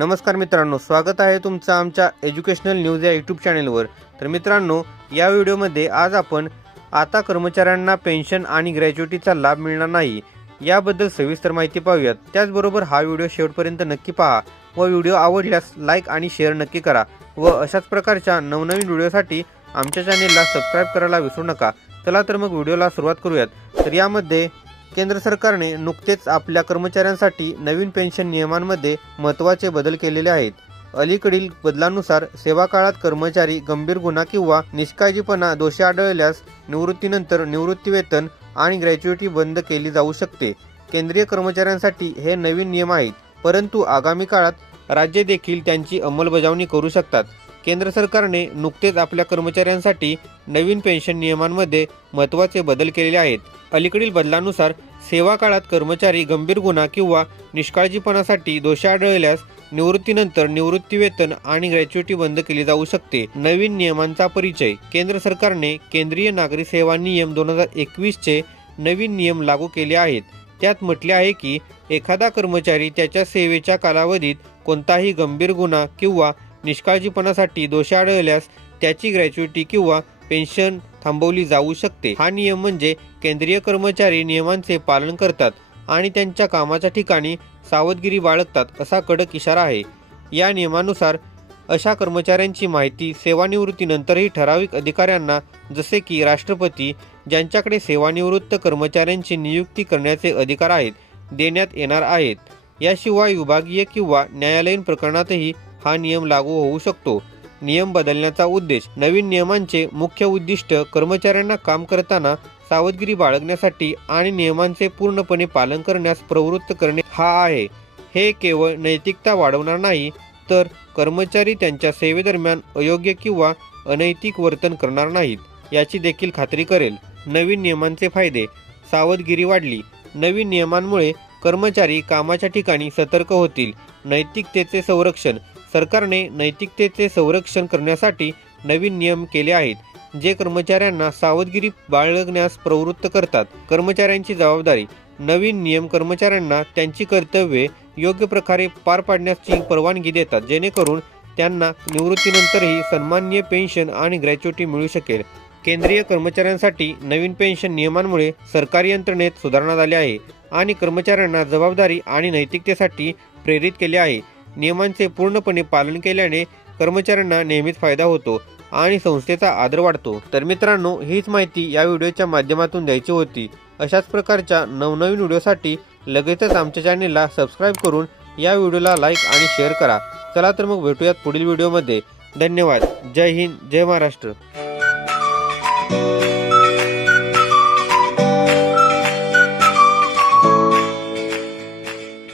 नमस्कार मित्रांनो स्वागत आहे तुमचं आमच्या एज्युकेशनल न्यूज या यूट्यूब चॅनेलवर तर मित्रांनो या व्हिडिओमध्ये आज आपण आता कर्मचाऱ्यांना पेन्शन आणि ग्रॅज्युएटीचा लाभ मिळणार नाही याबद्दल सविस्तर माहिती पाहूयात. त्याचबरोबर हा व्हिडिओ शेवटपर्यंत नक्की पहा व व्हिडिओ आवडल्यास लाईक आणि शेअर नक्की करा व अशाच प्रकारच्या नवनवीन व्हिडिओसाठी आमच्या चॅनेलला सबस्क्राईब करायला विसरू नका. चला तर मग व्हिडिओला सुरुवात करूयात. तर यामध्ये केंद्र सरकारने नुकतेच आपल्या कर्मचाऱ्यांसाठी नवीन पेन्शन नियमांमध्ये महत्त्वाचे बदल केलेले आहेत. अलीकडील बदलानुसार सेवा काळात कर्मचारी गंभीर गुन्हा किंवा निष्काळजीपणा दोषी आढळल्यास निवृत्तीनंतर निवृत्तीवेतन आणि ग्रॅच्युइटी बंद केली जाऊ शकते. केंद्रीय कर्मचाऱ्यांसाठी हे नवीन नियम आहेत परंतु आगामी काळात राज्ये देखील त्यांची अंमलबजावणी करू शकतात. केंद्र सरकारने नुकतेच आपल्या कर्मचाऱ्यांसाठी नवीन पेन्शन नियमांमध्ये महत्त्वाचे बदल केलेले आहेत. अलीकडील बदलानुसार सेवा काळात कर्मचारी गंभीर गुन्हा किंवा निष्काळजीपणासाठी दोष आढळल्यास निवृत्तीनंतर निवृत्तीवेतन आणि ग्रॅच्युटी बंद केली जाऊ शकते. नवीन नियमांचा परिचय. केंद्र सरकारने केंद्रीय नागरी सेवा नियम दोन हजार एकवीसचे नवीन नियम लागू केले आहेत. त्यात म्हटले आहे की एखादा कर्मचारी त्याच्या सेवेच्या कालावधीत कोणताही गंभीर गुन्हा किंवा निष्काळजीपणासाठी दोष आढळल्यास त्याची ग्रॅच्युटी किंवा पेन्शन थांबवली जाऊ शकते. हा नियम म्हणजे केंद्रीय कर्मचारी नियमांचे पालन करतात आणि त्यांच्या कामाच्या ठिकाणी सावधगिरी बाळगतात असा कडक इशारा आहे. या नियमानुसार अशा कर्मचाऱ्यांची माहिती सेवानिवृत्तीनंतरही ठराविक अधिकाऱ्यांना जसे की राष्ट्रपती ज्यांच्याकडे सेवानिवृत्त कर्मचाऱ्यांची नियुक्ती करण्याचे अधिकार आहेत देण्यात येणार आहेत. याशिवाय विभागीय किंवा न्यायालयीन प्रकरणातही हा नियम लागू होऊ शकतो. नियम बदलण्याचा उद्देश. नवीन नियमांचे मुख्य उद्दिष्ट कर्मचाऱ्यांना काम करताना सावधगिरी बाळगण्यासाठी आणि नियमांचे पूर्णपणे पालन करण्यास प्रवृत्त करणे हा आहे. हे केवळ नैतिकता वाढवणार नाही तर कर्मचारी त्यांच्या सेवेदरम्यान अयोग्य किंवा अनैतिक वर्तन करणार नाहीत याची देखील खात्री करेल. नवीन नियमांचे फायदे. सावधगिरी वाढली. नवीन नियमांमुळे कर्मचारी कामाच्या ठिकाणी सतर्क होतील. नैतिकतेचे संरक्षण. सरकारने नैतिकतेचे संरक्षण करण्यासाठी नवीन नियम केले आहेत जे कर्मचाऱ्यांना सावधगिरी बाळगण्यास प्रवृत्त करतात. कर्मचाऱ्यांची जबाबदारी नवीन नियम कर्मचाऱ्यांना त्यांची कर्तव्ये योग्य प्रकारे पार पाडण्याची परवानगी देतात जेणेकरून त्यांना निवृत्तीनंतरही सन्माननीय पेन्शन आणि ग्रॅच्युटी मिळू शकेल. केंद्रीय कर्मचाऱ्यांसाठी नवीन पेन्शन नियमांमुळे सरकारी यंत्रणेत सुधारणा झाली आहे आणि कर्मचाऱ्यांना जबाबदारी आणि नैतिकतेसाठी प्रेरित केले आहे. नियमांचे पूर्णपणे पालन केल्याने कर्मचाऱ्यांना नेहमीच फायदा होतो आणि संस्थेचा आदर वाढतो. तर मित्रांनो हीच माहिती या व्हिडिओच्या माध्यमातून द्यायची होती. अशाच प्रकारच्या नवनवीन व्हिडिओसाठी लगेचच आमच्या चॅनेलला सबस्क्राईब करून या व्हिडिओला लाईक आणि शेअर करा. चला तर मग भेटूयात पुढील व्हिडिओमध्ये. धन्यवाद. जय हिंद. जय महाराष्ट्र.